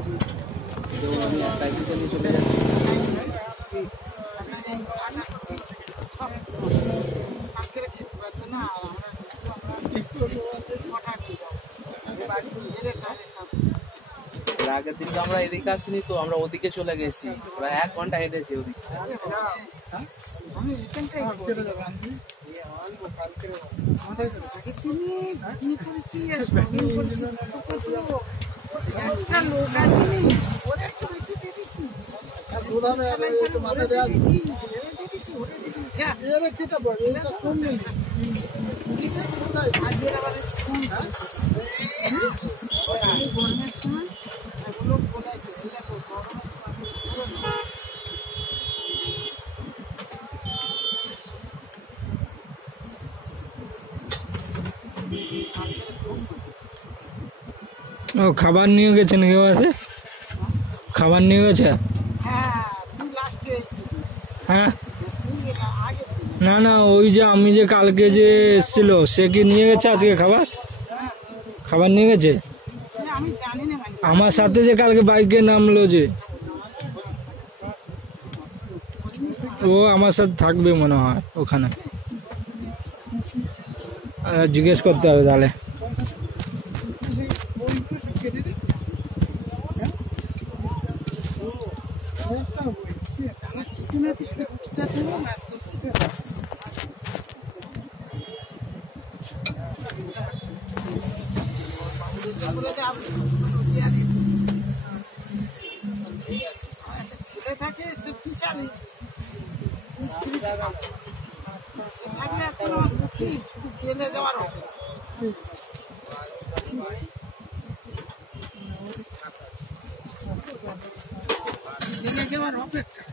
আমি একাই দিতে নিয়ে চলে যাচ্ছি। আগের দিন তো আমরা এদিকে আসিনি, তো আমরা ওদিকে চলে গেছি, ওরা 1 ঘন্টা হেঁটেছে ওদিকে। ও খাবার নিয়ে গেছেন কেউ আছে? খাবার নিয়ে গেছে? হ্যাঁ, না না, ওই যে আমি যে কালকে যে এসেছিল সে কি নিয়ে গেছে আজকে খাবার? খাবার নিয়ে গেছে? আমার সাথে যে কালকে বাইকে নামলো যে, ও আমার সাথে থাকবে মনে হয় ওখানে। জিজ্ঞেস করতে হবে তাহলে। ছেলে থাকে সে বিশাল থাকলে এখন আমার বুদ্ধি শুধু বেলে যাওয়ার হবে, বেলে যাওয়ার অপেক্ষা।